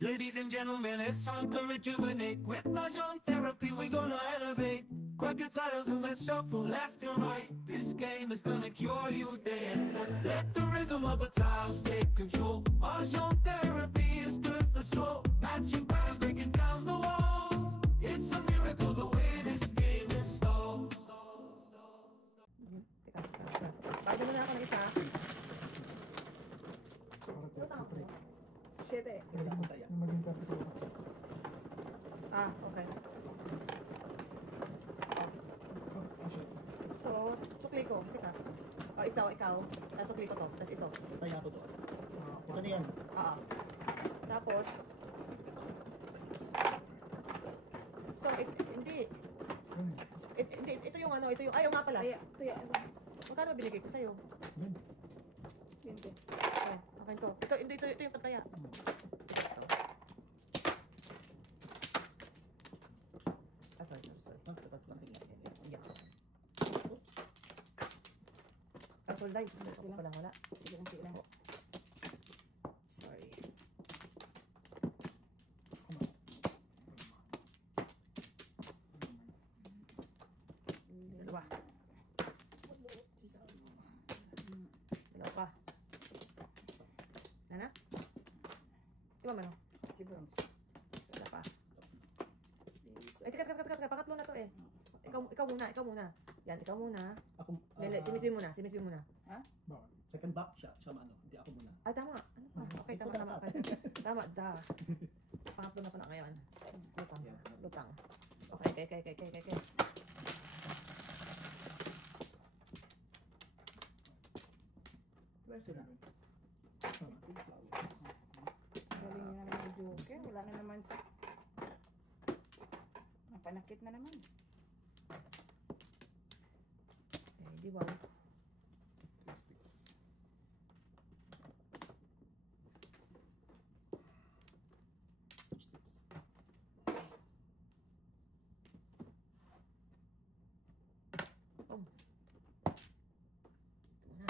Ladies and gentlemen, it's time to rejuvenate. With Mahjong therapy, we're gonna elevate. Grab your titles and let's shuffle left and right. This game is gonna cure you day and night. Let the rhythm of the tiles take control. Mahjong therapy is good for soul. Matching patterns, breaking down the walls. It's a miracle the way this game installs. Teka, pagod mo na ako ng isa. Shit eh. Yung maging 32. Ah, okay. Shit. So, sukli ko. Teka. Oh, ikaw. Tapos sukli ko to. Tapos ito. Tayo nato to. Ito na yan. Tapos, so, hindi. Hindi, ito yung ano, ito yung, ayaw nga pala. Tuya. Magkano ba binigay ko sa'yo? Hindi. Oh, akin to. Ito yung tataya. Sorry. Yeah. Oops. Parasol dahil. Wala. Sige, kunti lang. Sorry. Dalawa. Dalawa pa. Nana? Iba man o? Si Bronze. Dalawa pa. Ay, teka. Pangatlo na to eh. Ikaw muna. Yan, ikaw muna. Ako, Hindi, si Miss B muna. Ha? Bakit? second back siya ano, hindi ako muna. Ay, tama. Ano pa? Okay, tama. Okay. Tama, pangatlo na pala ngayon. Lutang. Okay. President. Galing na naman ang Joker. Wala na naman sa... Napanakit na naman. Okay, di ba? Oh. Ito na.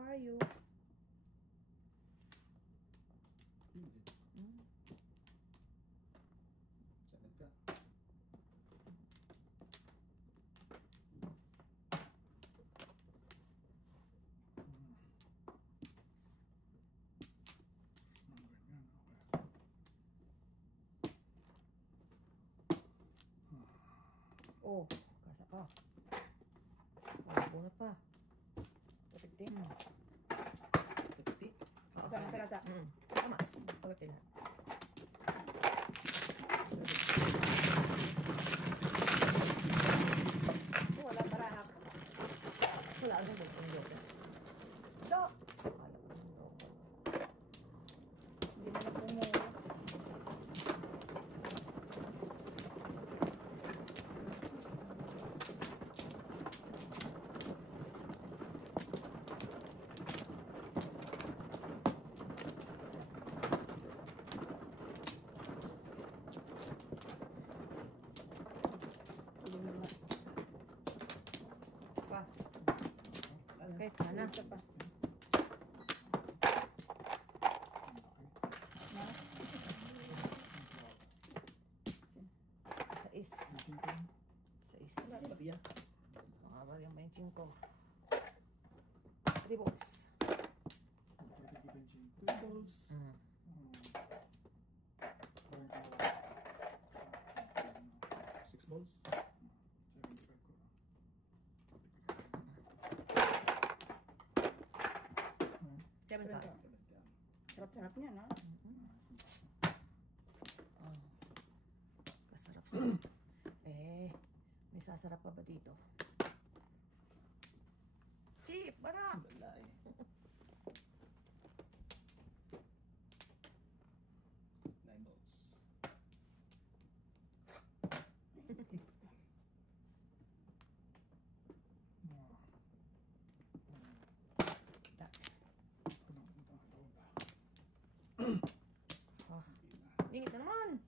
Are you? Second ka. Oh, kasa pa. Bunot pa. Kapigting. Pagti. Kasa. Tama. Pagkat lahat. Wala parahak. Wala agad ang joker. Do! Akala ko ng joker. Hindi na nagpumuha. Pa. Okay, sana. Isa pa. Na? Sais. Pati yan. Mga bariyang 25. Tribos. Tables. Six balls. 75 ko. Kaya ba? Sarap-sarap niya, no? Oh. Kasarap. May sasarap pa ba dito? Chief, bara! Wala eh. Ah, ingit na naman.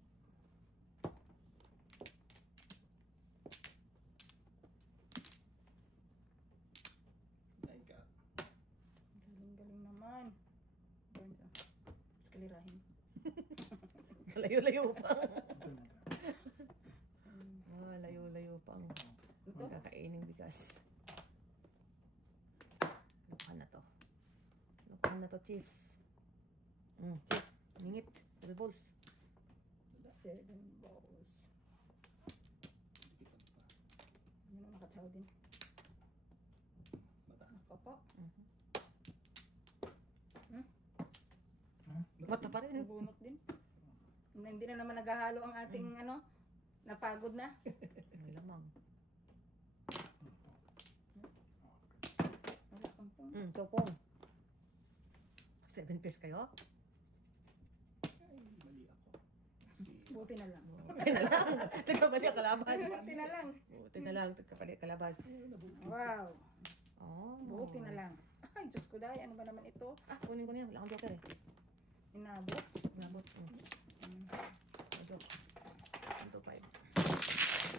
Nine ka. Galing-galing naman. Doon sa eskalirahin. Layo-layo pa. Ito na. Ah, layo-layo pang Ito? kakainin bigas. Lupahan na to. Lupahan na to, Chief. Chief, ningit. 3 balls. 7 balls. Dikitan pa. Yun ang nakatsaw din. Mata. Nakapa. Mata pa rin. Bunot din. Hindi na naman naghahalo ang ating ano, napagod na. May lamang. Wala kang pong. Topong. 7 pairs kayo? Ay, mali ako. Si... Buti na lang. Buti na lang. Nagkamali ang kalaban. Buti na lang. Buti na lang. Nagkamali ang kalaban. Wow. Oh. Buti na lang. Ay, Diyos ko dahil. Ano ba naman ito? Ah, kunin ko na yan. Wala akong joker eh. Inabot. Nabot. Ito. 1, 2, 5.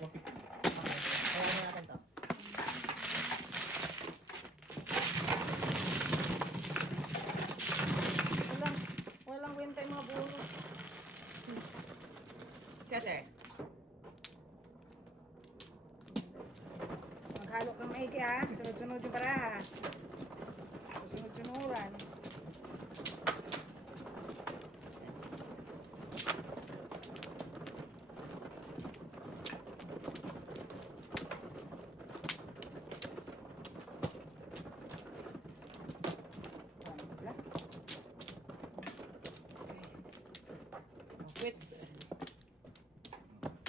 Okay. Kaya na natin to. Walang kwenta yung mga bunot. Siyete. Maghalo kang maigi ha. Sunod-sunod yung baraha. Sunod-sunuran. Quits.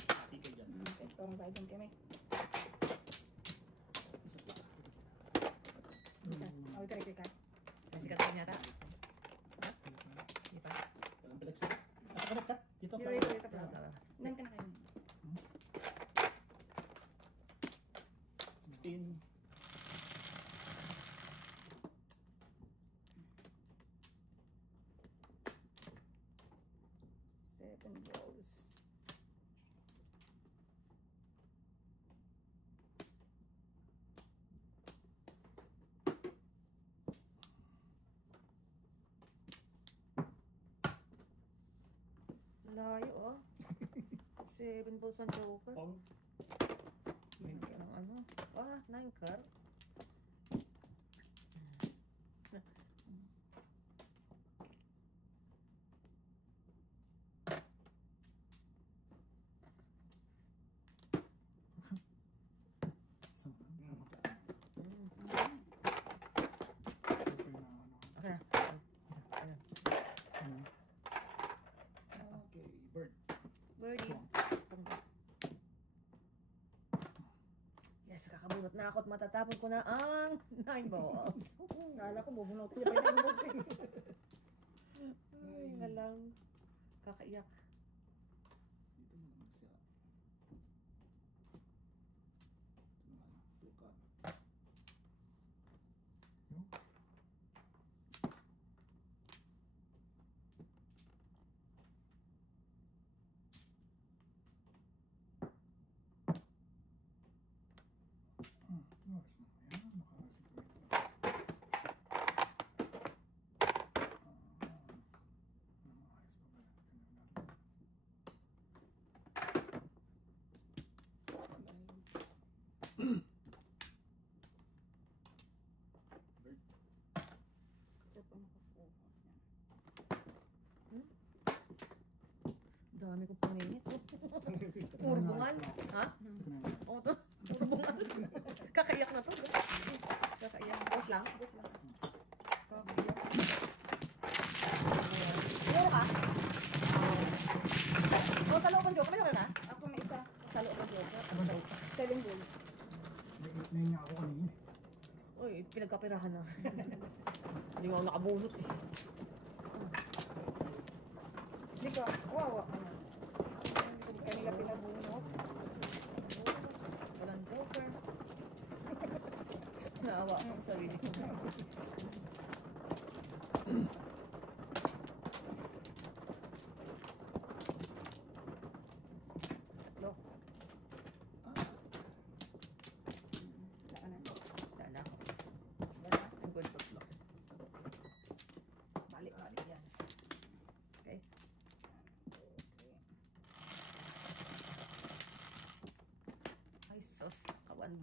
Hati ka dyan. Ito ang bayan kami. Isa pa. Oh, ito rin ka. Sikat ka yata? Di pa? Walang palags ka. Nakakanap ka. Dito ka. Dito pa. Tara. Nan ka na kayo. 16. Seven balls. Layo oh. 7 balls ang joker. Pong. Ang ano? Ah, 9 car. Okay na. Okay, bird. Birdie. Yes, kakabunot na ako at matatapon ko na ang 9 balls. Kala ko bubunot ko pa yung balls eh. Ay, halang. Kakaiyak. Dito mo naman siya. Ito naman. Tuka. Ito pa makakuha. Dami kong pangingit. Puro bungal. Ha? Oo to. Puro bungal. Kakaiyak na to. Kakaiyak. Boss lang? Boss lang. Kakaiyak. Puro ka? Oh, sa loob ng joker. May na? Ako may isa. Sa loob ng joker. 7 balls. Nahinga ako kanina. Uy, pinagkapirahan na. Hindi nga ako nakabunot eh. Hindi ka. Wawa ka na. Hindi kanila pinabunot. Walang joker. Naawa ako sa sarili ko.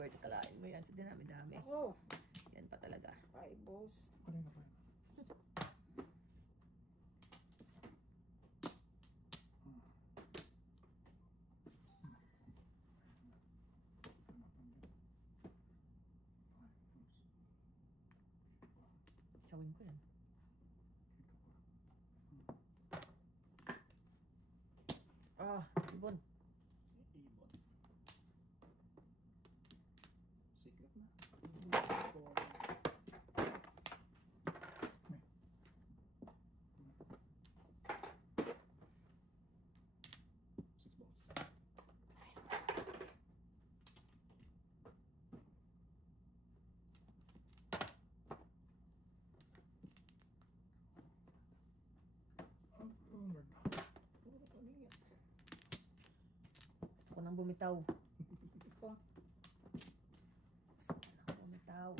Bert, kalain mo yan. Sa dinami-dami. Ako. Yan pa talaga. 5 balls. Kanina pa yun. Sawin ko yan. Ah, ibon. Ibon. Secret na. Six balls. Oh my God. Puro pamiyat. Gusto ko nang bumitaw. Ako. Gusto ko nang bumitaw.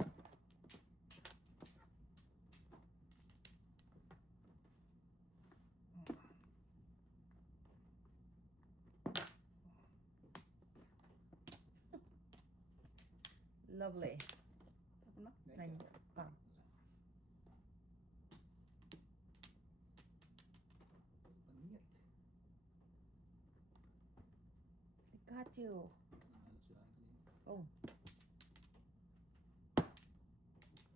Lovely. Tapon mo? Nine. Kang. Puro pamiyat. I got you. Halos sila ang kanina. Oh,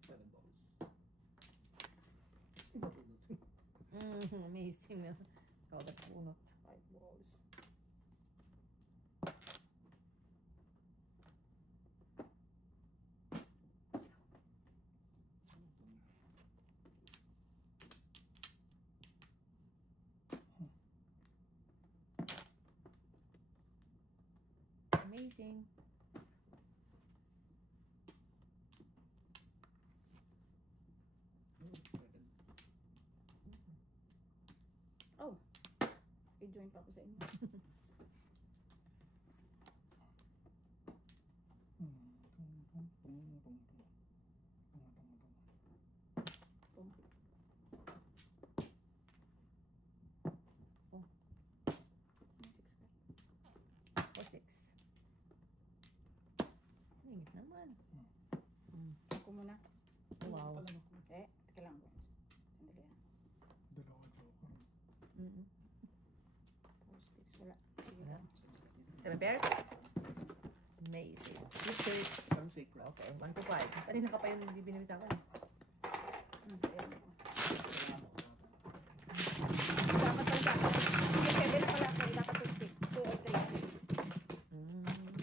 7 balls. amazing na. Kawagat punot. 5 balls. Amazing. Oh. I-join pa ako sa inyo. Oh. Oh. 4-6. Ingit naman. Ako muna. Wow. Teka lang. Sandali ah. Dalawa joker. Mm-mm. 4 sticks. Wala. Sige Wala. lang. 7 pair? Amazing. 6. Ang secret. Okay, 1 to 5. Kanina ka pa yung hindi binibita ko. Ayan ako. Dapat talaga. Sige, 7 na pala. Kaya dapat 2 stick. 2 or 3.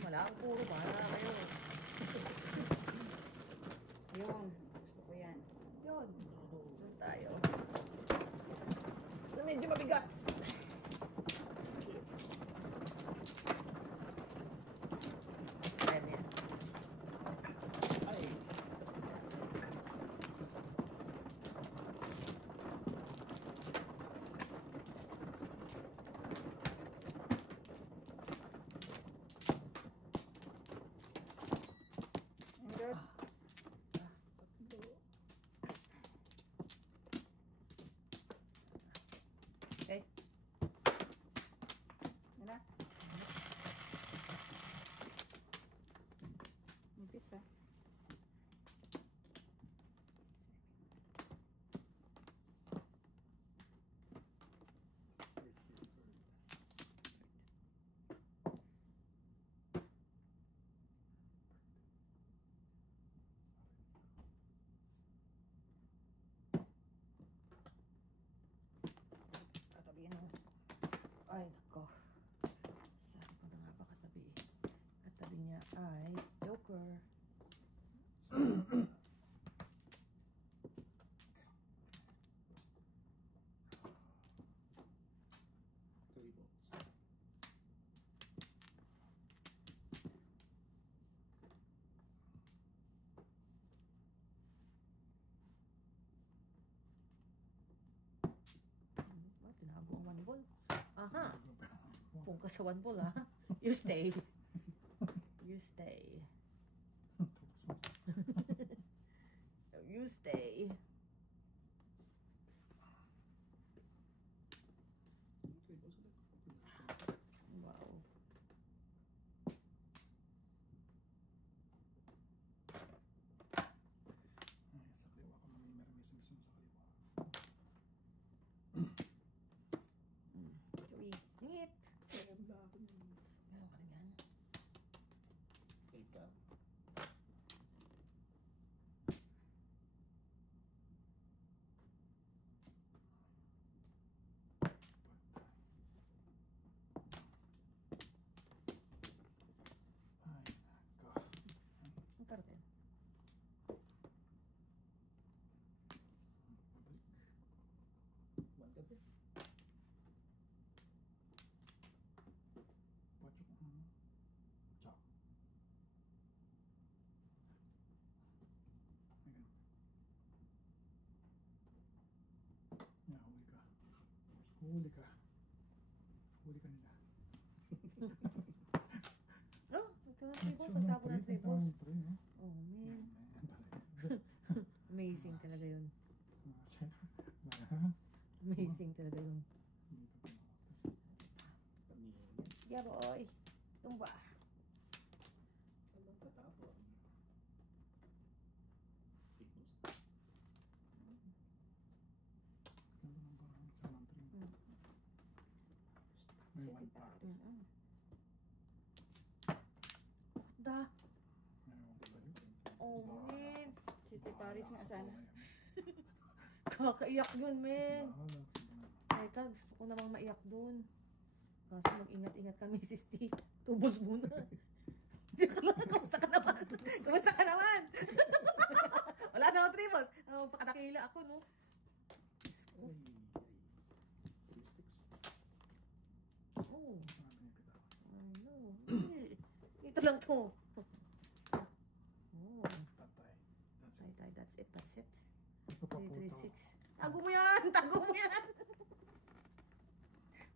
Wala ang puro pa. Kayo. Yun. Gusto ko yan. Yun. Doon tayo. So, medyo mabigat. Ayan yan. Ay. And good. Okay. Yan na. Nipis ah. Katabihan mo. Ay, nako. Sabi ko na nga ba katabi. Katabi niya ay Joker. Three balls. Tinago ang 1 ball. Aha. Kung ka sa 1 ball, ha? You stay. You stay. You stay. Three balls ulit. Wow. Huli ka. Huli ka nila. Oh, ito na 3 balls. Pagtapo ng 3 balls. Oh, man. Amazing talaga yun. Amazing talaga yun. Yeah, boy. Tumba. Walang tatapon. May one pa. Da. Mayroon pa sa'yo. Oh, man. City Paris nga sana. Kakaiyak yun, man. Bahala, sige na. Teka, gusto ko namang maiyak dun. Kaso mag-ingat-ingat kami, sis T. Tubos muna. Kamusta ka naman? Kamusta ka naman? Wala na ako 3 balls. Pakadakila ako, no? Ay, ay. 3 sticks. Oh, Saan pinipita? I know. Ito lang to. Oh, Tatay. That's it. tay, that's it, that's it. Ito pa 3, po 3, ito. 6. Tago mo yan! Tago mo yan!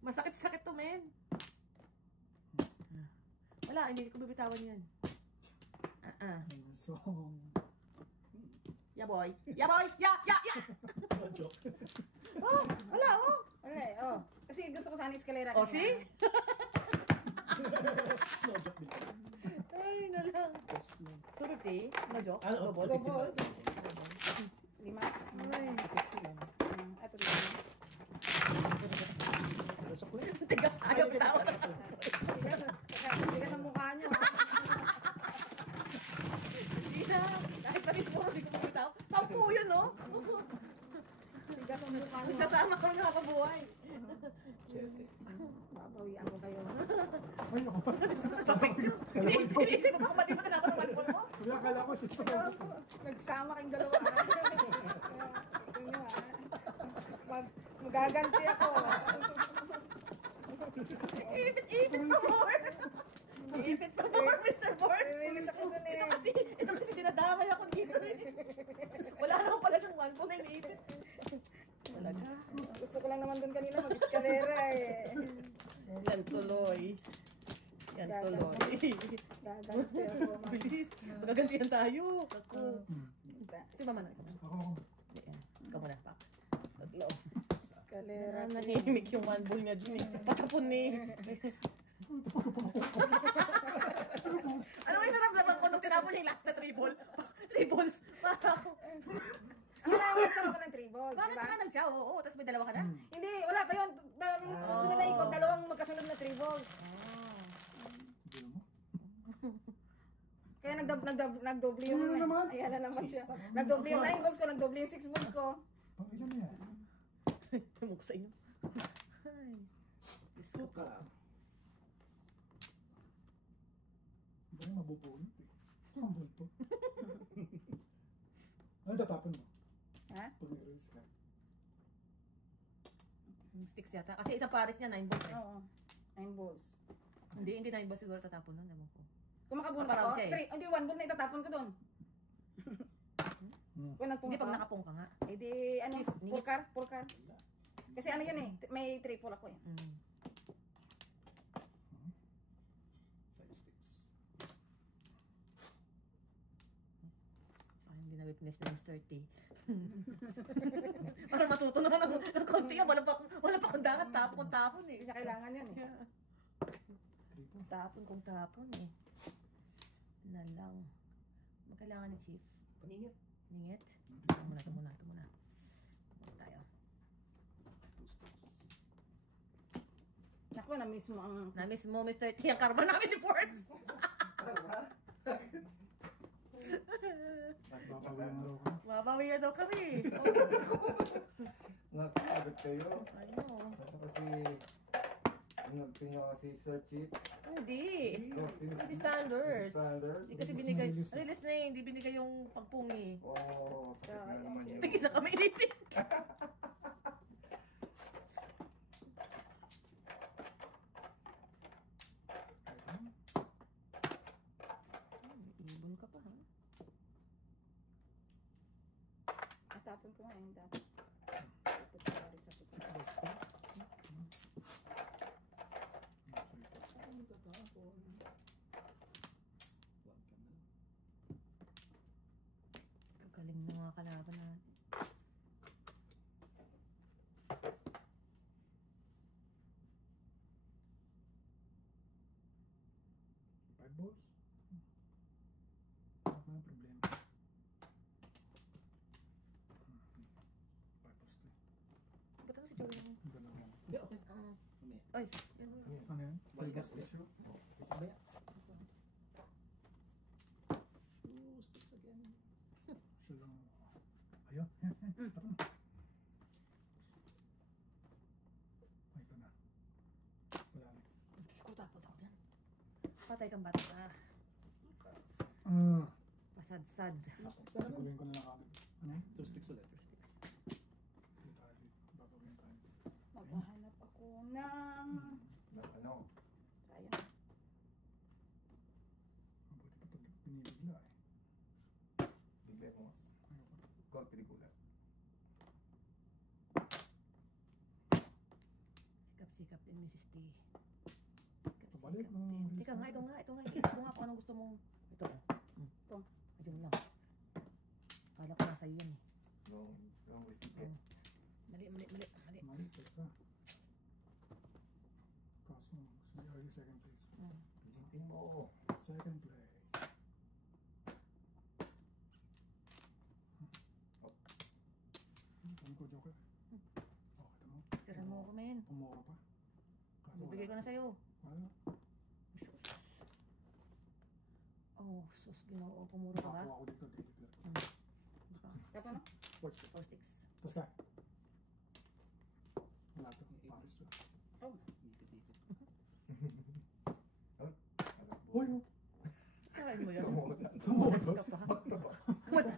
Masakit-sakit to, men. Wala, hindi ko bibitawan yan. Ang song. Yeah, boy. Yeah, boy! Yeah! Oh, joke. Oh, wala, oh. Okay, oh. Kasi gusto ko sana eskalera. Oh, see? No joke din. Ay, nalang. Yes, no. 250? No joke? Ah, oh, Bobol? Bobol. 5. Ay. Ito lang. Lasok ko yun. Tigas, ayaw bitawa. Tigas ang mukha nyo. Hindi na. Kahit na rin puro, hindi ko bitaw. 10 yun, no? Tigas ang mukha nyo. Kasama ko na kapabuhay. Siyete. Babawian ko kayo. Ay, ako pa. Sa picture. Iniisip ko baka matimutin ako ng malpon mo. Wala, akala ko si Nagsama kayong dalawa. Ito nyo magaganti ako. Ipit pa more. Ipit pa more, Mr. Ford. Release ako dun eh. Ito kasi dinadamay ako dito eh. Wala naman pala siyang 1 po na iniipit. Talaga. Gusto ko lang naman dun kanina mag-eskalera eh. Yan tuloy. Yan tuloy. Gaganti ako. Bilis. Magagantihan tayo. Ako. Si mama na. Ako. Yan. Ikaw muna, Pak. Tatlo. Eskalera. Nanimik yung 1 ball niya dun eh. Patapon eh. Ano yung naramdaman ko nung tinapon niya yung last na 3 ball? 3 balls. Parang ako. Nagkaroon ko ng 3 balls, Bakit diba? ka siya? Oo, tapos may 2 ka na? Hindi, wala pa yun. Sunod na ikot, 2 magkasunod na 3 balls. Hindi mo. Kaya nagdoble yung... Ano naman? Ayan na naman siya. Nagdoble yung 9 balls ko, nagdoble yung 6 balls ko. Pang ilan na yan? Tumok sa inyo. Ay. Diyos ko. Suka. Hindi na mabubunot eh. Ang bulto. Ano tatapon mo? Ha? Pag may-release ka. Sticks yata. Kasi isang pares niya, 9 balls eh. Oo. 9 balls. Hindi 9 balls siguro tatapon nun. Ewan ko. Kung makabunot Parang ako, siya eh. hindi 1 ball na itatapon ko doon. Kung nagpunta Hindi pag ako, nakapong ka nga. eh di ano, full car. Kasi ano yun eh, may triple ako eh. 5 sticks. Ay, hindi na witness na Mr. T. Parang matuto na ng konti. Wala pa kong dapat tapon eh. Hindi niya kailangan yun eh. Tapon kung tapon eh. Na lang. Magkailangan ni Chief. Paningit. Ningit. Ito muna. Muna tayo. 2 sticks. Naku, na-miss mo ang... Na-miss mo, Mr. T, ang karma namin ni Ports. Babawian na raw ka. Mabawiya daw kami. Nakakagad kayo. Ano? Ito kasi, pinyo kasi Sir Chief. Hindi. Kasi Kasi standards. Standards. Hindi kasi binigay. Release na eh. Hindi binigay yung pagpungi. Oo, sakit na naman yun. Tigis na kami inipin. Ibon ka pa ha? Natapon ko nga yung dapat. Ito pa rin sa pagkakas. balls. Ano ba yung problema? Purpose to. Ba't ano si Joey naman? Ang galaw lang. Hindi, okay. Ah. Mamaya. Ay, yan. Ano yan? Basta Bigas gas issue? Mamaya. 2 sticks again. Siya lang. Ayun. Tara na. Ay, ito na. Wala na. Diyos ko, takot ako dyan. Patay kang bata ka. Pasad-sad. Siguluhin ko na lang agad. Ano yan? 2 sticks ulit. Hindi tayo dito. Babagyan tayo. Maghahanap ako ng... Ano? Sayang. Mabuti pa pag pinibigla eh. Bigay mo. Ayoko. Ikaw, pelikula. Sikap-sikap din, Mrs. T. Pabalik Sikap-sikap mo. din. Teka nga, ito nga. Iisip ko nga kung anong gusto mong... Ito. Ito. Ayun lang. Kala ko nasa iyo yan eh. Wrong recipient. Mali. Mali, teka. Kaso, gusto niya early second place. Pintin mo. Second place. Ano ko, Joker? Okay, tama. Tira mo ako, men. Pumuro pa. Kaso Bibigay ko wala. na sa'yo. Wala. Oh, sus, ginoo. Pumuro ka ba? Nakakuha ako dito, daily clerk. Ito na. 4 sticks. 4 sticks. Tapos ka. Wala to. Paris to. Oh. Dikit-dikit. Hoy, oh! Kakain mo yun. Tumawag ba? Sikap ka.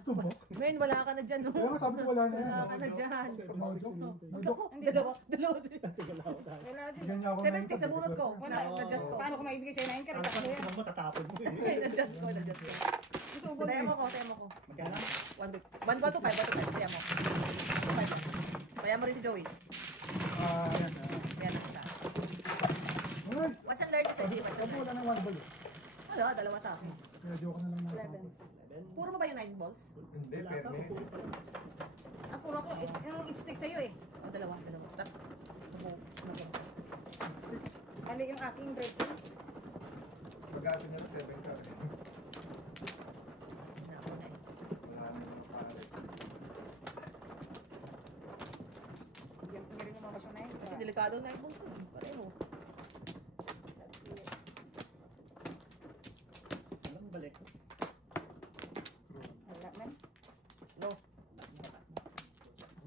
Tumawag. Men, wala ka na dyan, no? Kaya nga sabi ko wala na yan. Wala ka na dyan. No joke. No Ikaw, joke. dalawa din. Wala din. Bigyan niya ako Seven ng sticks, nabunot ko. Wala. Na-adjust ko. Paano ko maibigay sa'yo na yung karita ko yan? Alam mo, tatapon mo eh. Na-adjust ko. Gusto mo Temo ko. Magkano? 1 ba to 5? 5. Kaya mo. 5. Kaya mo rin si Joey. Ayan. Yan ang isa. Ay! What's and learn to say? Sabi wala ng one ball eh. Ano, dalawa sa akin. Kaya joke na lang ng 11. 11. Puro mo ba yung 9 balls? Hindi, Wala pa, perne. pupuro pa lang. Ang puro ko, yung each stick sa'yo eh. O, dalawa. Ali yung aking bread. Pag-atin nyo 7 ka. Ako na eh. Wala na yung pares. Bigyan ko rin yung mama siya na yun. Kasi delikado ang 9 balls ko. Pareho. Alam mo, balik ko. Wala man. No.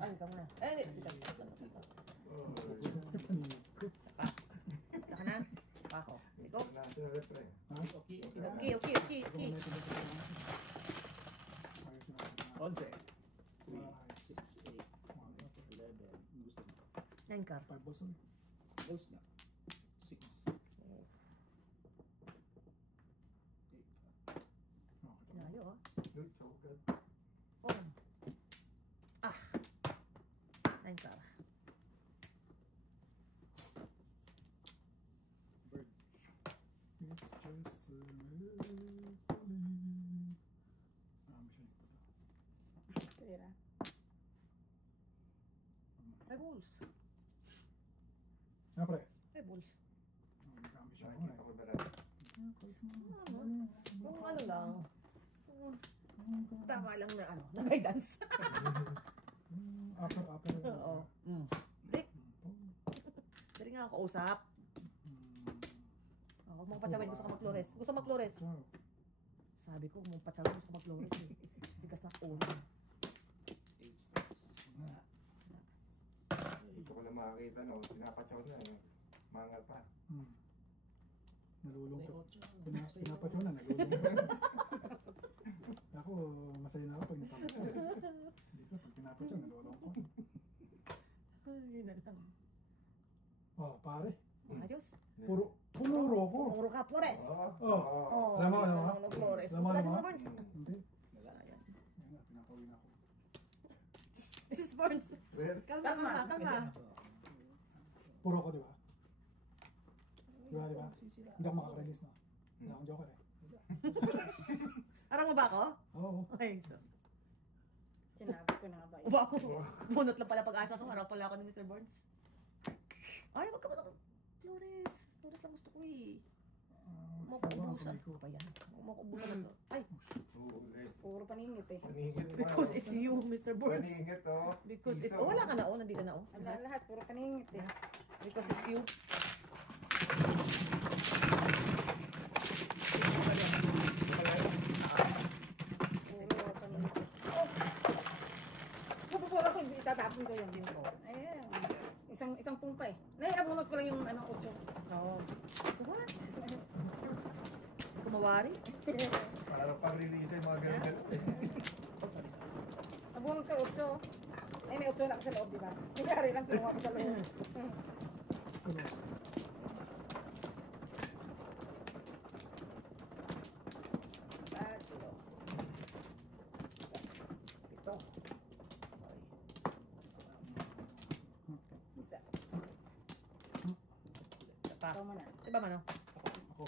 Ay, ikaw muna. Ay, hindi. Saka. Saka na. Ako. Ikaw. Wala na sila pre. Okay. Okay. Ayos na. 11. 3, Nice. 6, 8, 11. Gusto mo. 9 car. 5 balls ulit. Balls na. 6. Okay, tama. Layo ah. Good, choker. Oh. 9 car. Bird. It's just a little mission pa to. Pera. 5 balls. Siyempre. 5 balls. Dami siya mga Nakikita ko eh. ba natin? Kung ano lang. Tama lang na ano. Na guidance. Upper. Oo. Hindi. Dari nga ako kausap. Huwag mong patsawin. Gusto ka mag-flores. Gusto mag-flores. Sabi ko, mong patsawin. Gusto ka mag-flores eh. Bigas ng ulo. 8 sticks. Dito ko lang makakita, no? Pinapatsaw na, no? Mangal pa. Nalulungkot. Pinapatsaw na, nalulungkot. Ako, masaya na ako pag napapatsaw. Dito, pag pinapatsaw, nalulungkot. Yun na lang. Oh, pare. Ayos. Pumuro ko. Pumuro ka, Flores. Oh. Alam mo, Flores. Alam mo, Kasi ano? mo, Burns. Hindi. Wala. Ayan na, pinapawin ako. Mrs. Burns. Well, Kalma ka. Puro ko, di ba? Di ba? Hindi ako makaka-release, no? Hindi akong joker eh. Arang mo ba ako? Oo. Ay, Sinabi ko na nga ba yun? wow. Bunot lang pala pag-asa ko. Araw pala ako ni Mr. Burns. Ay, wag ka ba naman. Flores. Flores lang gusto ko eh. Umuubusan ko pa yan. Umuubusan na to. Ay, Ulit. Puro paningit eh. Paningit pa. because it's you, Mr. Burns. Paningit, oh. Because it's... Piso. Oh, wala ka na, oh. Nandito na, oh. Lahat, puro paningit eh. Because it's you. Puro paningit. Oh! Pupupura ko, hindi itatapon ko yung ko. Ayan. Isang pumpa eh. Naiabunod ko lang yung ano, 8. Oo. What? Kumawari? Parang pag-release yung mga ganun. Abunod ko 8. Ay, may 8 lang sa loob, di ba? Nangyari lang, kinuha ko sa loob. Tatlo. Ito. Sorry. Isa. Isa pa. Ikaw muna. Iba man, oh. Ako.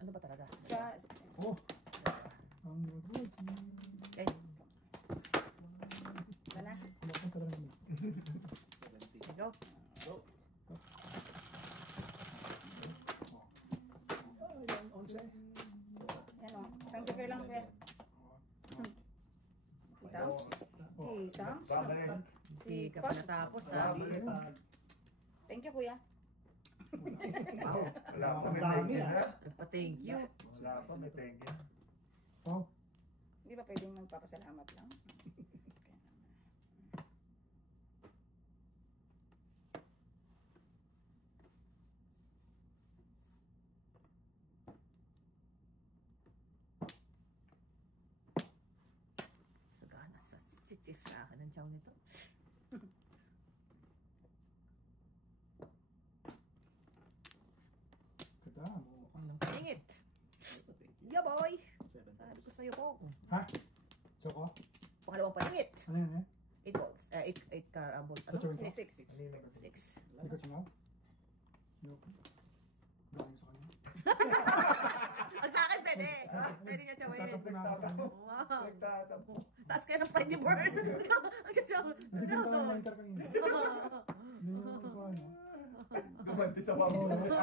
Ano ba talaga? Sa, Oh! Ang good. Okay. mana? Kumapunta lang naman. 17. Go. Go. Ilan? 11? Yan o. Isang joker lang kuya. Thumbs. Okay, thumbs. Babalik. Hindi ka pa natapos, ha? Babalik. Thank you kuya. Wow. Wala pa may thank you na. Pa-thank you. Wala pa may thank you. Oh, Hindi ba pwedeng magpapasalamat lang? Sagana sa chichif sa akin ang chow nito. kadamo. Anong pangit? Yeah, boy! 7 Sabi ko sa'yo po. Ha? Choco? Pangalawang pangit. Ano yun eh? 8 balls. 8 karambol. Ano? Tatawin ko. 6. Kanina ko. 6. Hindi ko siya Nope. Galing sa kanya. Ang sa akin, pwede. Pwede nga siya, pwede. Tatampo na ako sa kanya. Wow. Nagtatapo. Taas kayo ng fight ni Burn. Ang siya. Hindi ko tayo ma-enter kanina. Hindi nyo ko ano. Gumanti sa Oo. pamilya.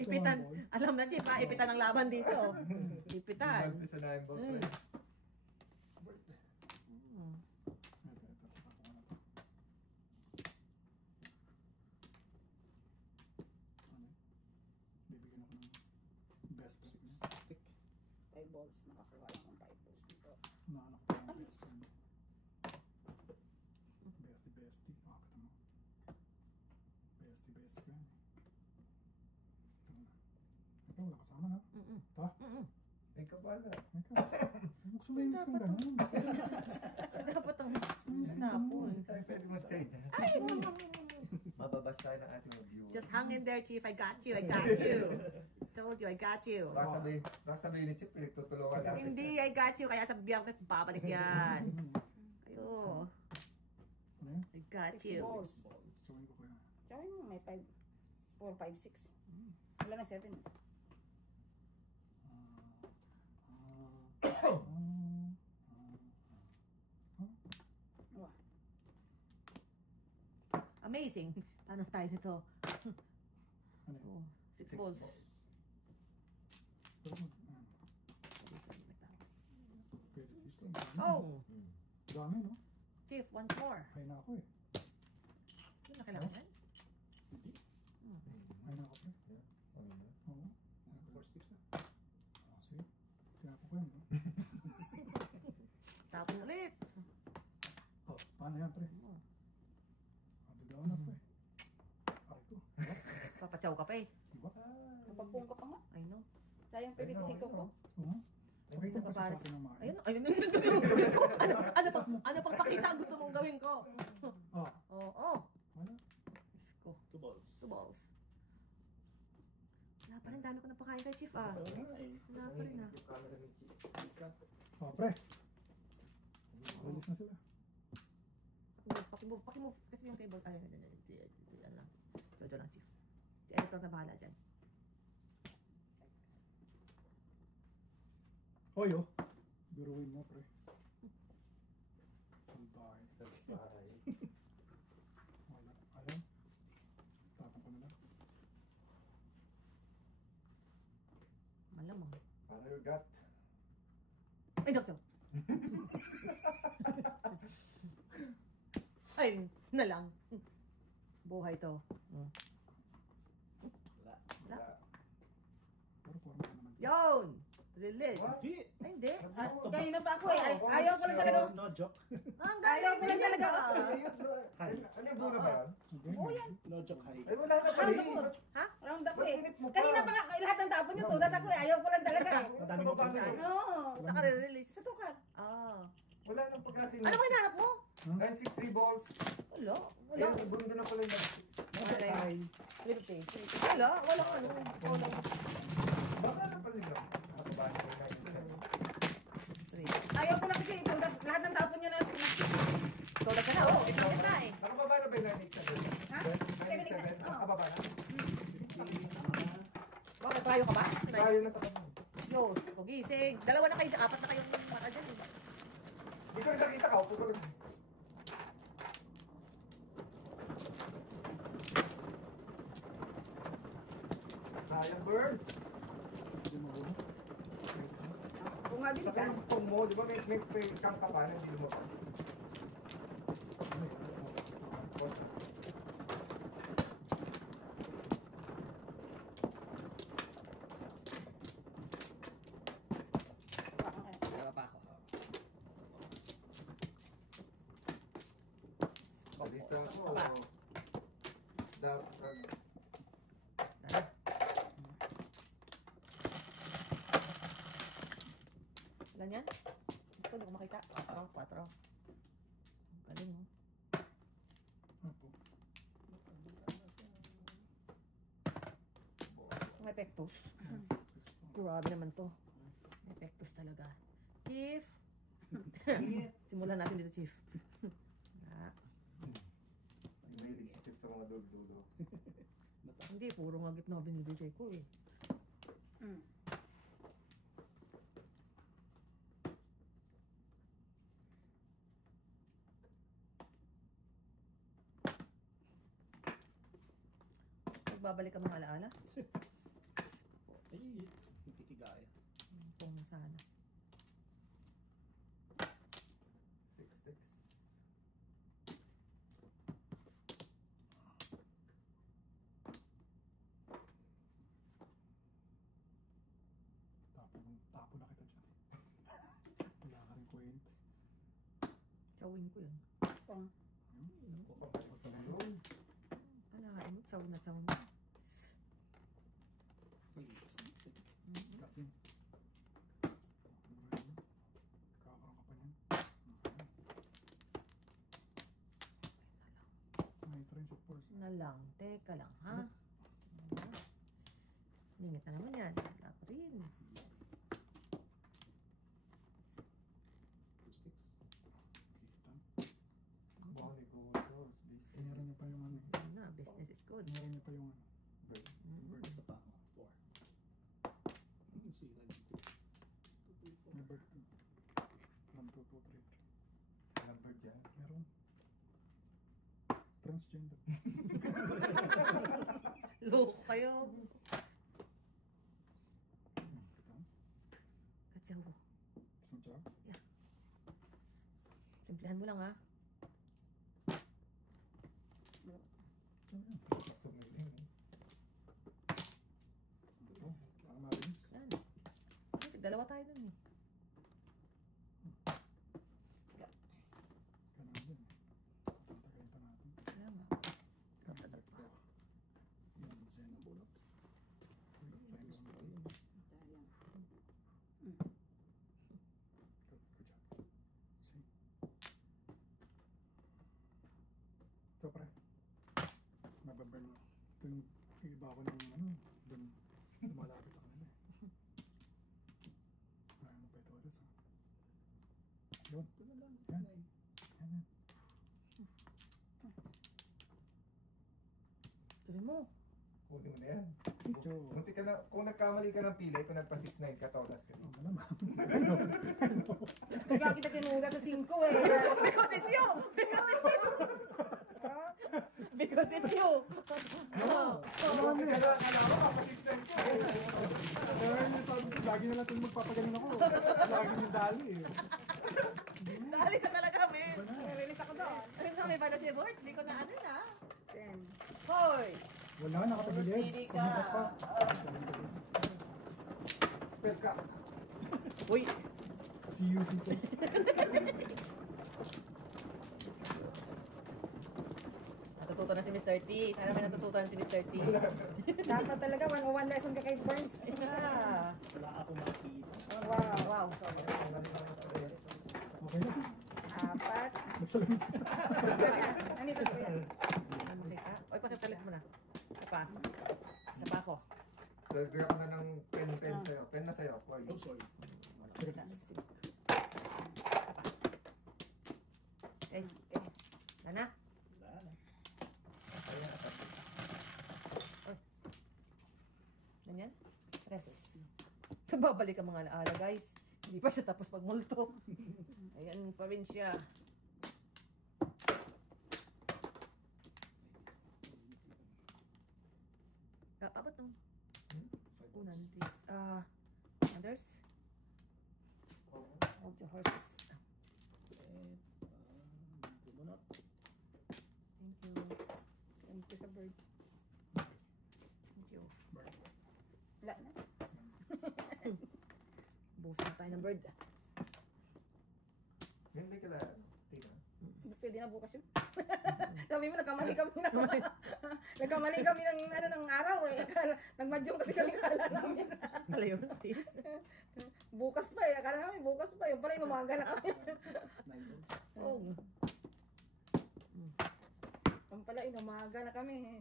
Ipitan. Alam na siya, pa. Ipitan ang laban dito. Ipitan. Gumanti sa 9 ball. Mm. Bibigyan ako ng best friends. 5 balls. Makakuha lang ng 5 balls dito. Naanak ko ng best friend. Bestie. Ah, kata mo. Bestie friend. Ito na. Ito, wala kasama na. Mm-mm. Ta? Mm-mm. Ikaw pala. Ikaw. Huwag suminis ng ganun. Dapat ang sinapon. Tayo pwede mag-say na. Ay! Mababas tayo ng ating mga viewers. Just hang in there, Chief. I got you. I got you. Told you, I got you. Baka sabihin ni Chip, pinagtutulungan natin. Hindi, I got you. Kaya sa biyernes, babalik yan. Ayo. Ano yun? I got 6 you. balls. Sawin ko kaya. Tsaka yun, may 5. 4, 5, 6. Wala na 7. Wow. Amazing. Paano tayo nito? Ano yun? Oh, 6 balls. Pero pwede dito. Oh, Dami, no? Chief, once more. Hay na ako eh. Hindi na kailangan yan. Hay na ako pre. Oo. 4 sticks na. Ah, sige. Tinapo ko yan, no? Tapon ulit. Oh, paano yan, pre? Down na, pre. Aray ko. Diba? Papachaw ka pa eh. Diba? Napagpung ka pa nga. I know. Sayang pwede ko siko ko. Oo. Pakita ko sa akin ng mga. Ayun, ayun. Ano pang pakita ang gusto mong gawin ko? Oh, Oo. wala. Diyos ko. 2 balls. 2 balls. Wala pa rin, dami ko napakain kay Chief ah. Oo nga eh. Wala pa rin ah. Oh, pre. Release na sila. Pakimove. Kasi yung table, ay, yan lang. Jojo lang, Chief. Si editor na bahala dyan. Hoy, oh. Biruin mo, pre. Bye. Wala. Ayaw. Tapon ko na lang. Kagat. Ay, doktor. Ay, na lang. Buhay to. Wala. Wala. Pero forma ka naman. Yun! Release. What? Hindi. Ay, hindi. Kanina pa ako eh. Ayaw ko lang talaga. No joke. Ang Ayaw ko lang talaga. Ano yung buo na ba yan? Oo yan. No joke, hay. Ay, wala na pala Round ako. eh. Ha? Round ako eh. Bakit mo pa? Kanina pa nga, lahat ng tapon nyo, tudas ako eh. Ayaw ko lang talaga eh. Madami Sa mo baba na pa. eh. Oo. Saka release. Sa tukat. Ah. Wala nang pagkasin. Ano ba hinahanap mo? 963 balls. Wala. Wala. Ayun, ibundo na pala yung Wala. Ay, Liberty. Wala. Wala ano. Wala. baka na pala yun. Ako ba? Ano ba yun? Ayaw ko lang kasi tudas. Lahat ng tapon nyo na. Tulad ka na. Oo. Ito na eh. Nakababa na ba yung 987? Ha? 987? Oo. Nakababa na? Bakit payo ka ba? Tayo na sa kanya. Yun. Kugising. Dalawa na kayo. Apat na kayong mata dyan. eh. Hindi ko rin nakita ka. Upo ko rin. Sayang birds. Hindi mo buo. Kung nga din Kasi isa. yung phone mo, di ba may kanta pa na hindi mo pa. Dalawa pa ako. Balita ko. Dapat. Ilan yan? Ito, hindi ko makita. 4. Galing mo. Apo. Ang epektos. Grabe naman to. Epektos talaga. Chief! Simulan natin dito, Chief. Ah, May isip sa mga dulo-dulo. hindi, puro nga gitna binibigay ko eh. Magbabalik ka mga alaala? Ay, nagkikigaya. Ito na sana. 6 sticks. Tapo na kita dyan. Wala ka rin kwenta. Sawin ko yun. Pagpapalipot Kalahain mo, saw na saw na. Malinis na. Kapin. Kakaroon ka pa niyan. May transit force. Na lang, teka lang, ha? Ningit na naman yan. Wala pa rin. 2 sticks. Kita. Bonnie Gold, Beast. Tinira niya pa yung ano. Ayun na, business is good. Tinira niya pa yung ano. Bird. Bird. Isa pa ako. 4. Sira dito. May bird. 1, 2, 2, 3, 3. Walang bird dyan. Meron. Transgender. Loko kayo. Kita. Katsaw. Isang siya. Simplihan mo lang, ha? Sumiling. Ito. Para mabilis. Yan. Ay, dalawa tayo nun eh. Ganun din. Tatagayin pa natin. Kaya nga. Kapagat pa. Yan. Zen na bulot. Uy, sa inyo. Good job. See? Ito pre. Mababurn mo. Ito yung iba ko ng ano, dun lumalapit sa kanila eh. Ayaw mo pa ito ulit ha. Yun. Ito na lang. Yan. Yan. Tuloy mo. Huli mo na yan. Medyo. Munti ka na, kung nagkamali ka ng pilay, kung nagpa 6-9 ka, tolas ka Oh, rin. malamang. Kaya kita tinuda sa 5 eh. Because it's you! Because it's you! Because it's you! Munti ka na, alam mo, mapa 6-9 ka. Ayun yung sabi ko, lagi na lang tuwing magpapagaling ako. Lagi yung dali eh. Dali ka talaga, men. Iba na. Narinis ako doon. Ano na, may bala siya, boys? Hindi ko na ano na. 10. Hoy! Wala, nakatagilid. Pili ka. Pagmakat pa. Spell ka. Uy! CUC2. Natututo na si Mr. T. Sana may natututan si Mr. T. Dapat talaga 101 lesson ka kay Burns. Ah. Wala ako makita. Wow. Wow. Okay na. 4. Magsalamit. Nandito ko yan. Huli ka. Uy, pakitalit mo na. Isa pa. Isa pa ako. Lalagyan ko na ng pen sa'yo. Pen na sa'yo. For you. Oh, sorry. Isa pa. Okay. Nana? Wala na. Ganyan? Tres. Babalik ang mga alaala, guys. Hindi pa siya tapos magmulto. Ayan pa rin siya. Abot ng unan, please. Others? Hold your horses. Dumunot. Thank you. Thank you sa bird. Thank you. Wala na. Bukas na tayo ng bird. Yan may kala. Tina. Pwede na bukas yun. Sabi mo, nagkamali kami ng nagkamali kami ng araw eh. Nagmadyong kasi kami kala namin. Pala yun, please. Bukas pa eh. Akala namin bukas pa. Yung pala yung umaga na kami. 9 volts. Oh. Yung pala yung umaga na kami eh.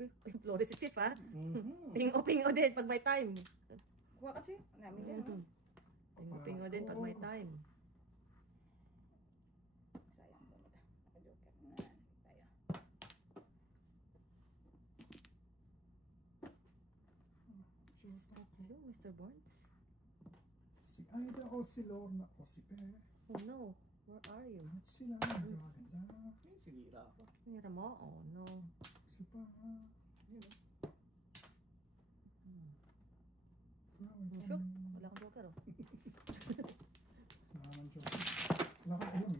Uy, Flores si Chief, ha? Mhm. Pingo din pag may time. Kuha kasi. Namin din. no? Pingo din pag may time. Sayang mo na. Nakajoker na tayo. Hello, Mr. Burns. Si Aida o si Lorna o si Pe. Oh no, where are you? At sila magaganda. Ay, sinira ako. Nira mo? Oh no. Si Pa. Shook, wala kang joker, oh. Naman siya. Wala ka ayun.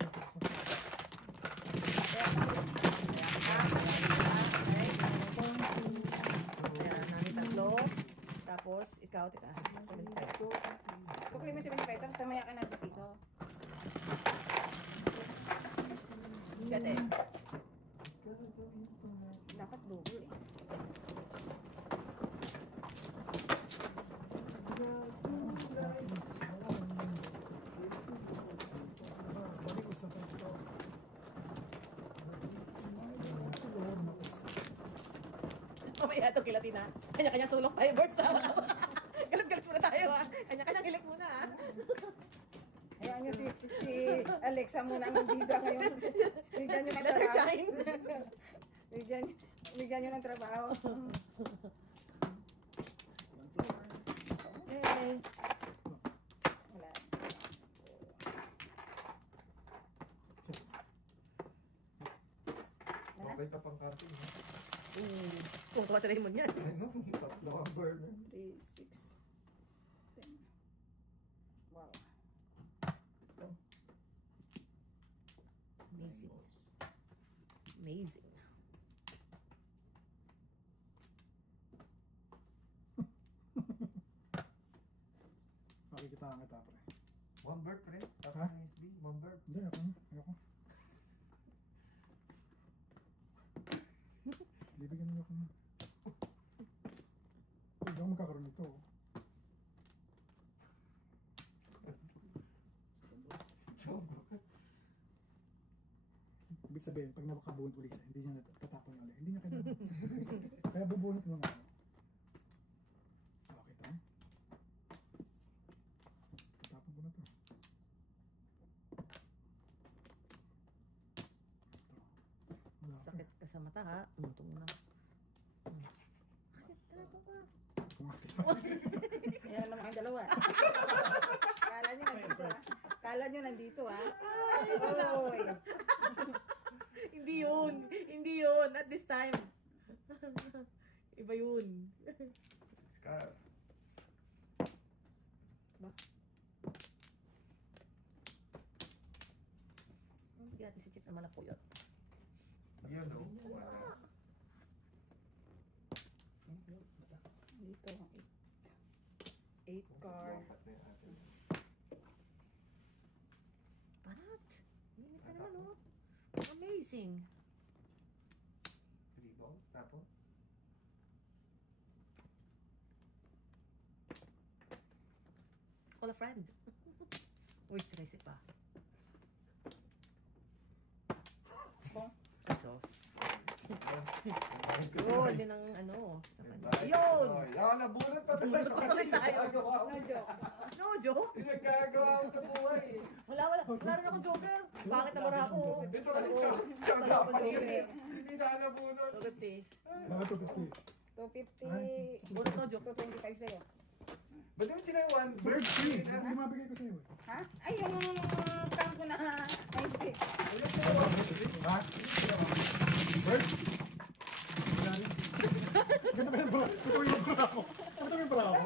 Ayan, namin tatlo. Tapos, ikaw, teka. Sukli mo 75 tapos tamaya ka na 2 piso. Kate. Dapat double eh. Balik ko sa pagkato. Si Lorna o si Mamaya ito kila Tina. Kanya-kanya sulok tayo, Burns. Galit-galit muna tayo, ha. Kanya-kanya hilik muna, ha. Hayaan nyo si Alexa muna ang bida ngayon. Bigyan nyo ng Let her trabaho. shine. Bigyan nyo ng trabaho. Hey. Wala. Okay ka pang karting. Kung kuha sa Raymond yan. Ano? Tatlo ang burner. 3, 6, 10. Wow. Amazing. Amazing. Makikita ang kita, pre. One bird, pre. Tapos Ha? ng SB. One bird. Hindi, ako na. Ayoko. Bibigyan nyo ako na. Hindi ako magkakaroon nito. Oh. Ibig sabihin, pag nakabunot ulit siya, hindi niya tatapon niya ulit. Hindi niya kailangan. Kaya bubunot mo nga. Okay, ito. Tatapon ko na to. Wala ka. Sakit ka sa mata, ha? Tumutong na. Sakit, talaga ba? Kumaki. Ayan naman ang dalawa. Kala nyo nandito ah. Kala nyo nandito ah. Oy. Hindi yun. Hindi yun. Not this time. Iba yun. Car. Hindi natin si Chip na malapuyot. Yun o. Dito ang 8 car. Parat. Minit na naman, oh. Amazing. 3 balls. Tapos. Call a friend. Uy, tracy pa. Bong. Aso. Yun, din ang ano. sa kanya. Yun! Yun! Yan, nabunot pa Bunot pa tuloy tayo. No joke. No, Joe. Pinagkagawa ko sa buhay. Wala rin akong joker. Bakit naman ako? Ito kasi Wala akong joker. Hindi na nabunot. 250. Mga 250. 250. Bunot no, joke. 225 sa'yo. Ba't yung sinay one? Bird free. Hindi mabigay ko sa'yo. Ha? Ay, yung tank ko na 90. Ha? Bird? Wala rin. Ganda ba yung bra? Ito yung bra ko. Ito yung bra ko.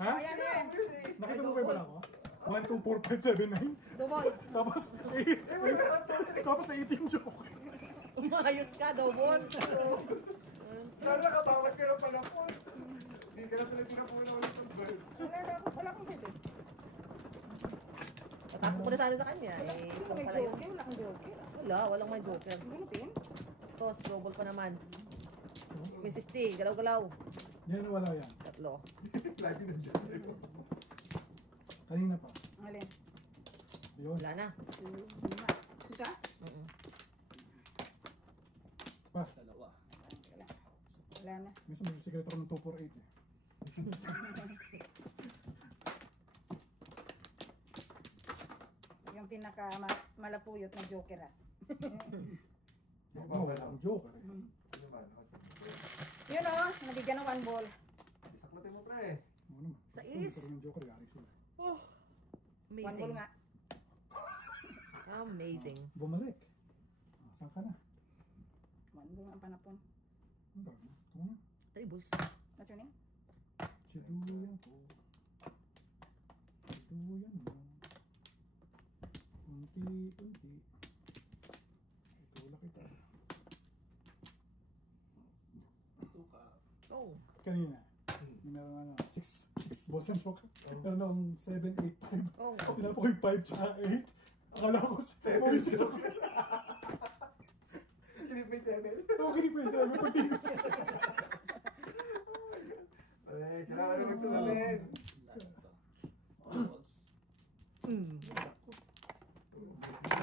Ha? Ayan, ayan. Nakita mo ba yung bra ko? 1, 2, 4, 5, 7, 9. Double. Tapos, tapos 18 joke. Umayos ka, double. Nakabawas ka ng panapon. Hindi ka na tuloy tinapunan ulit ng bird. Wala akong pwede. Tatapon ko na sana sa kanya. Eh, Wala ikaw may pala yun. joker. Wala akong joker. Walang may joker. Bunutin. Sos, double pa naman. Mrs. T, galaw-galaw. Yan wala yan. Tatlo. Lagi na dyan. Kanina pa. Ang alin? Ayun. Wala na. 5. Isa? Mm-mm. Pa. Dalawa. Wala na. Minsan may secret ako ng 248 eh. Yung pinaka malapuyot na joker ha. Oo, wala akong joker eh. Ano ba? Yun o, nabigyan ng 1 ball. Isaklatin mo pre. Oo naman. Sa is. Ito yung joker, yari sila. 1 ball Amazing. nga. Amazing. Bumalik. Ah, saan ka na? 1 ball ang panapon. Ang gagawin mo? Ito na. Tribbles. What's your name? Siduyan ko. Siduyan mo. Unti-unti. Itulak kita. Tuka. Oh. Kanina. Meron ano, 6 balls and joker. Meron akong 7, 8, 5. Oh. Tinapa ko yung 5 tsaka 8. Akala ko 6 ako. Kinip may channel. Oo, kinip yung 7. Pag tinip sa Ay, kailangan na magsulamin. Lahat to.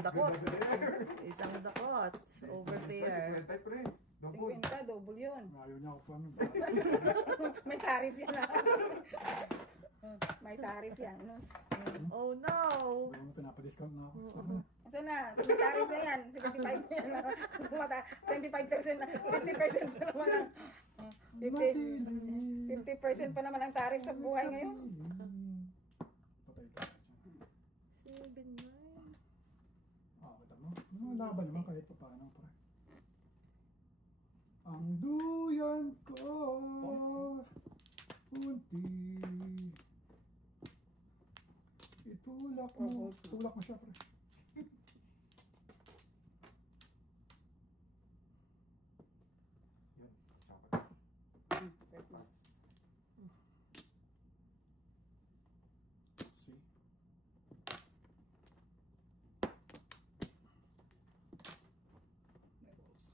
Balls. Dakot. Isang dakot. Over there. 50 pre. Double. 50, double yun. Ayaw niya ako pa naman. May tarif yan ha. May tarif yan. No? Oh no. Ayaw mo, pinapa-discount na ako. Saan ka na? Kasi na, may tarif na yan. 75 na yan. 25% na. 50% pa naman ang 50% pa naman ang tarif sa buhay ngayon. Patay ka. 7-9. Ah, kita mo. May mga laban naman kahit pa paano, pre. Ang duyan ko, unti. Itulak mo. Tulak mo siya, pre. Yun. Dapat. See? May balls.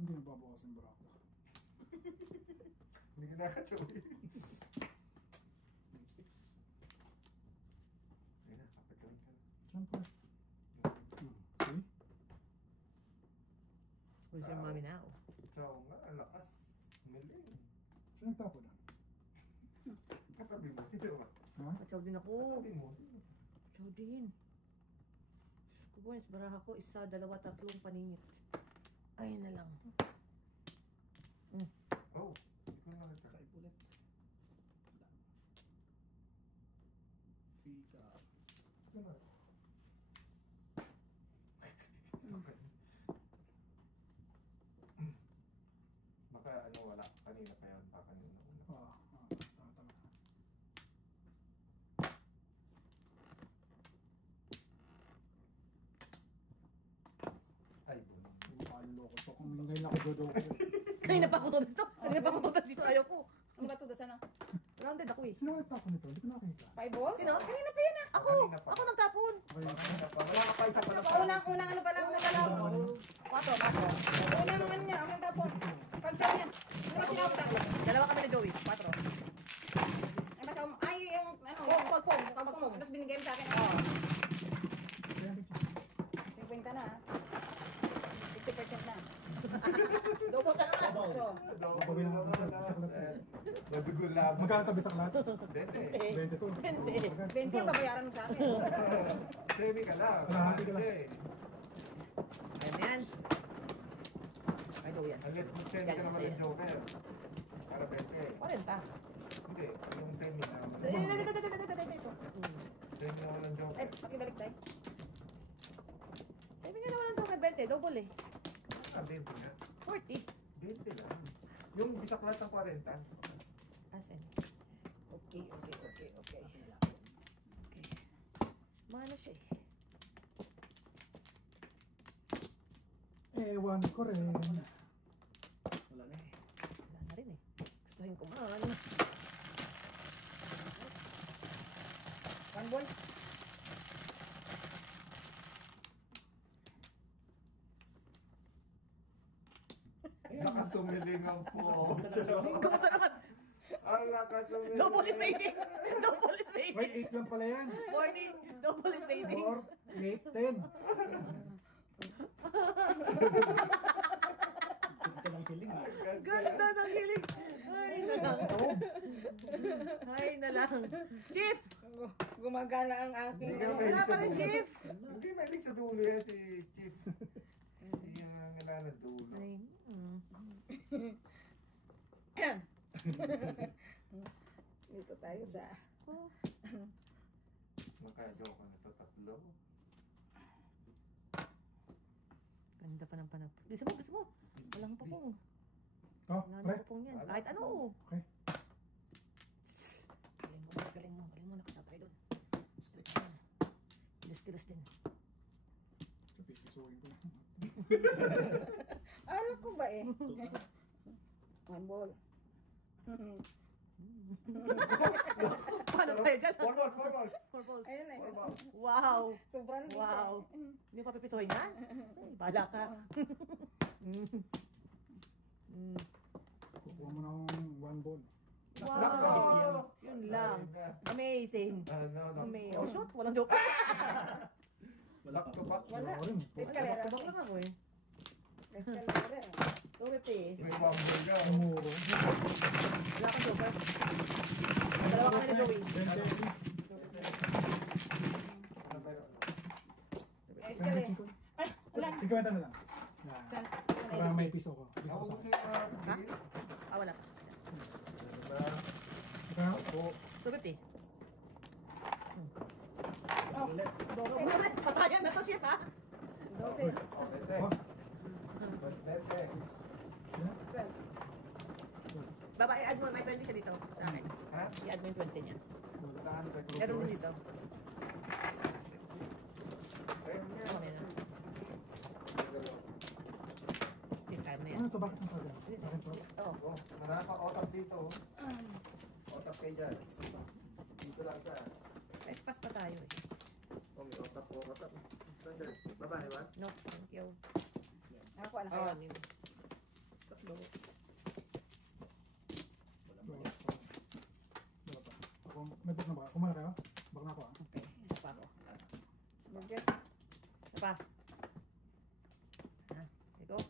Hindi na babawas yung barako. Hindi ka nakachawin. May sticks. Ayun na, kapatawin ka na. Siyempre. See? Where's your mommy now? Chow nga, ang lakas. Galing. Sino nagtapo na? Katabi mo, sino ba? Ha? Chow din ako. Katabi mo, sino? Chow din. Kubunis, baraha ko. 1, 2, 3 paningit. Ayun na lang. Oh, hindi ko na nakita. 5 ulit. Wala. 3 ka. Ito na. Baka ano, wala. Kanina pa yan. Baka kanina una. nagjojoke ko. Kanina pa ako to dito. Kanina pa ako to dito. Ayoko. Ano ba ito? Das ano? Rounded ako eh. Sino nagtako nito? Hindi ko nakita. 5 balls? Sino? Kanina pa yan ah. Ako. Ako nagtapon. Okay. Wala ka pa isa pa na Unang ano pa lang, unang galaw. 4. Unang ano niya, unang tapon. Pag-check niya. Ano ba tinawag sa akin? Dalawa kami ni Joey. 4. Ay, basta, ay, yung, ano, yung pag-pong. Tapos binigay mo sa akin. Oo. 50 na, 50% na. Double ka na. So, Babawi na ako. Bisaklat. Nadugol lang. Magkano ito bisaklat? Dete. 22. 20 ang babayaran mo sa akin. Semi ka lang. Kalahati ka lang. Ayan na yan. Ay, Joey yan. Unless mag-semi ka naman ng joker. Para 20. 40. Hindi. Yung semi na. Ito. Semi ako ng joker. Ay, pakibalik tayo. Sabi nga naman ng Joker 20. Double eh. Ah, 20 na. 40. 20 lang. Yung bisaklat ng 40. Asin. Okay. Mana siya eh. Ewan ko rin. Wala na. Wala na rin eh. Gustuhin ko man. 1 ball. Nakasumiling ang po. Kumusta naman? Ang nakasumiling. Double is baby. Double is baby. Wait, 8 lang pala yan. Morning. Double is baby. 4, 8, 10. Ito lang feeling ah. Ganda ng hilig. Ay na lang. Ay na lang. Chief! Gumagana ang aking Hindi ka ano. mahilig Wala sa pa rin, dulo. Chief. Hindi mahilig sa dulo yan si Chief. Hindi yung nga ng dulo. Ay, Dito tayo sa... Magka-joke na ito, tatlo. Ganda pa ng panap. Bisa mo. Walang pupong. Oh, Wala pre. na pupong yan. Kahit ano. Okay. Galing mo. Nakasabay doon. Kilos din. Pipisuhin ko na. Alam ko ba eh? 1 ball. Paano tayo dyan? 4 balls, 4 balls. 4 balls. Ayun eh. 4 balls. Wow. Sobrang dito Wow. eh. Hindi ko papipisuhin yan. Ay, bahala ka. Kukuha mo na akong 1 ball. Wow. Yun lang. Amazing. Amazing. Oh, shoot. Walang joke. Back to back. Wala. Wala rin. Escalera. Bakit lang ako eh. Escalera eh. 250. May bumble ka. Muro. Wala kang joker. Dalawa kami ni Joey. 20 apiece. Escalera. Ay, wala. 50 na lang. Yan. Saan? Para may piso ko. Piso ko Ako sa kasi akin. Ah, wala. Kaya, 250. Oh, 12. Patayan na to siya ha. 12. oh, 12. Baba, i-add mo. May 20 siya dito sa akin. Ha? I-add mo yung 20 niya. Saan ka? Meron din dito. Ayun nga. Okay na. Same time na yan. ano to? Bakit ang tagal? Bakit to? Oo. Oh, marami pa otak dito. oh. Otak kayo dyan. Dito lang sa. Ay, pass pa tayo eh. Oh, may otak po. Otak. Saan dyan? Baba, di ba? No, thank you. Ako, alam Oh, kayo. new. Tatlo. Wala pa. Wala pa. Ako, may book na ba? Kumala kayo? Baka na ako ah. Okay, isa pa ako. Budget. Isa pa. Ha, ikaw.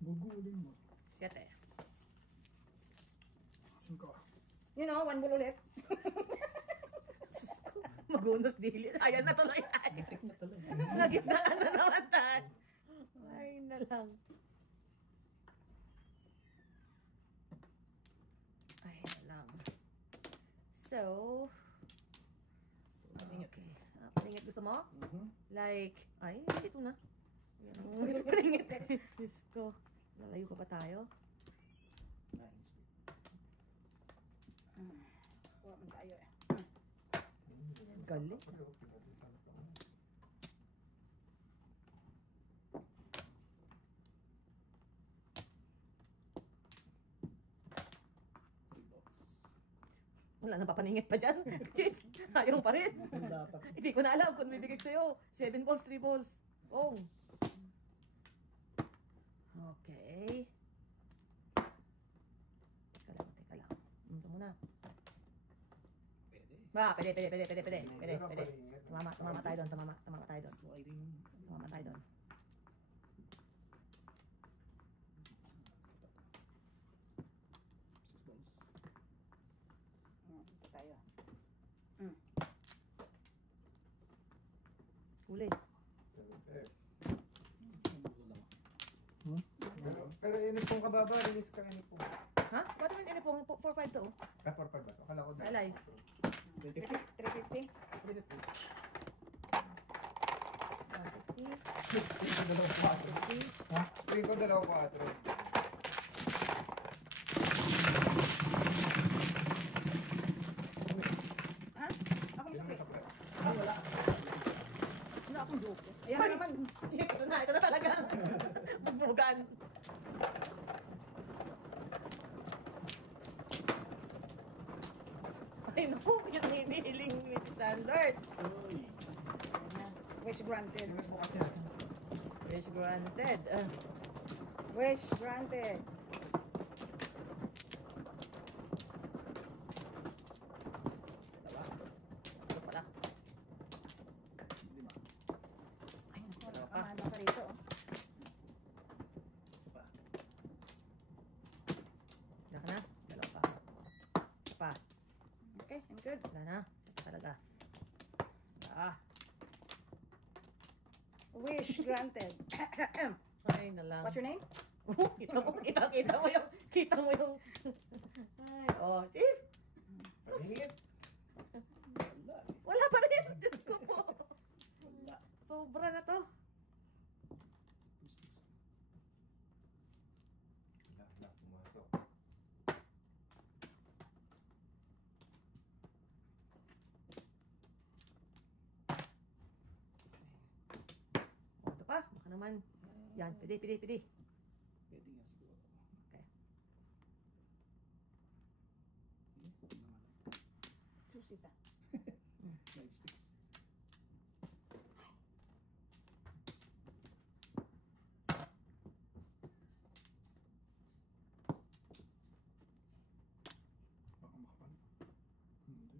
Gugulin mo. 7. 5. You know, 1 ball ulit. Magunos dili. Ayan na tuloy tayo. Na tuloy. Nagitnaan na naman tayo. Ay na lang. Ay na lang. So, okay. Paringit gusto mo? Like, ay, ito na. Paringit. Diyos ko. Lalayo ka pa tayo? Nice. Kuha man tayo eh. Galing. Wala nang papaningit pa dyan. Ayaw pa rin. Dapat. Hindi ko na alam kung bibigay sa'yo. 7 balls, 3 balls. Oh. Okay. Teka lang. Ito muna. Pwede. Pwede. Tumama tayo doon. Tumama tayo doon. Sliding. Tumama tayo doon. Six balls. Ito tayo. Huli. Nabulo lang. Pero inipong kababa, release ka inipong. Ha? Ba't naman ini pong 4-5 to? Kapar-par ba? Akala ko na. Alay. 350. 150. Tingin ko 2-4. Ha? Ako mismo. Wala akong joke. Ayan na naman. Ito na talaga. Bugbugan. Ay naku, yung hinihiling Miss Standards. Uy. Wish granted. Wish granted. Wish granted. Ito pala. Lima. Ay, naku. Ano ka rito? Isa pa. Wala ka na? Dalawa pa. Isa pa. Okay, I'm good. Wala na. Isa pa talaga. Wish granted. Ay na lang. What's your name? Kita mo yung. Ay, oh, see? Pahingit. Wala. Wala pa rin. Diyos ko po. Wala. Sobra na to. Two sticks. Wala, pumasok. O, ito pa. Baka naman. Yan, pwede. Pwede nga siguro. Okay. Sige, naman. Susita. Nine sticks. Baka makapal. Hindi.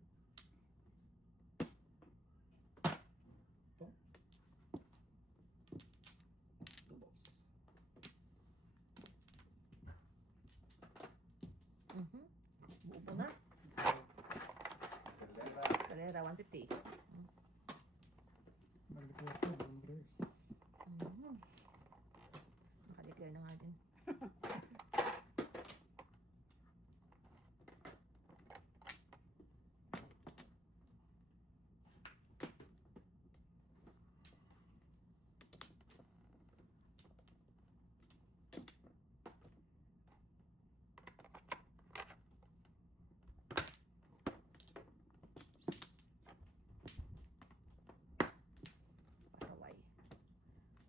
Two balls. Buo po na. Kaldera. Kalera, 150. Nag-declare ko, Andres. Nakadeclare na nga din.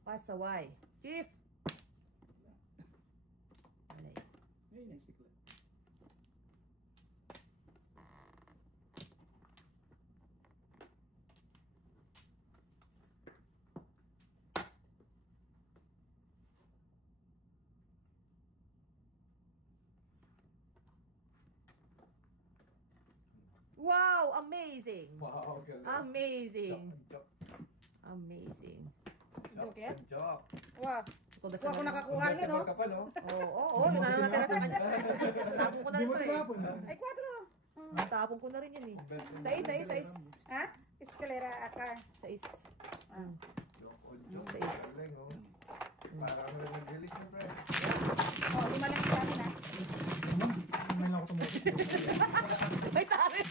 Pasaway. Chief! Alay. Ay, nine stick lang. Wow! Amazing! Wow, galing. Amazing! Joke. Amazing. Joke yan? Joke. Wow. Ito na Kung ako nakakuha nun, no? Ka pa, no? Oo, yun na natira sa kanya. Tapon ko na Hindi rin mo to eh. tinapon. Ay, 4. Tapon ko na rin yun eh. Sais. Ha? Escalera car. 6. Joke. Sais. Galing, oh. Parang nag-release na, pre. Oh, 5 lang sa amin, ha? Naman, hindi lang ako tumutok. May tarik!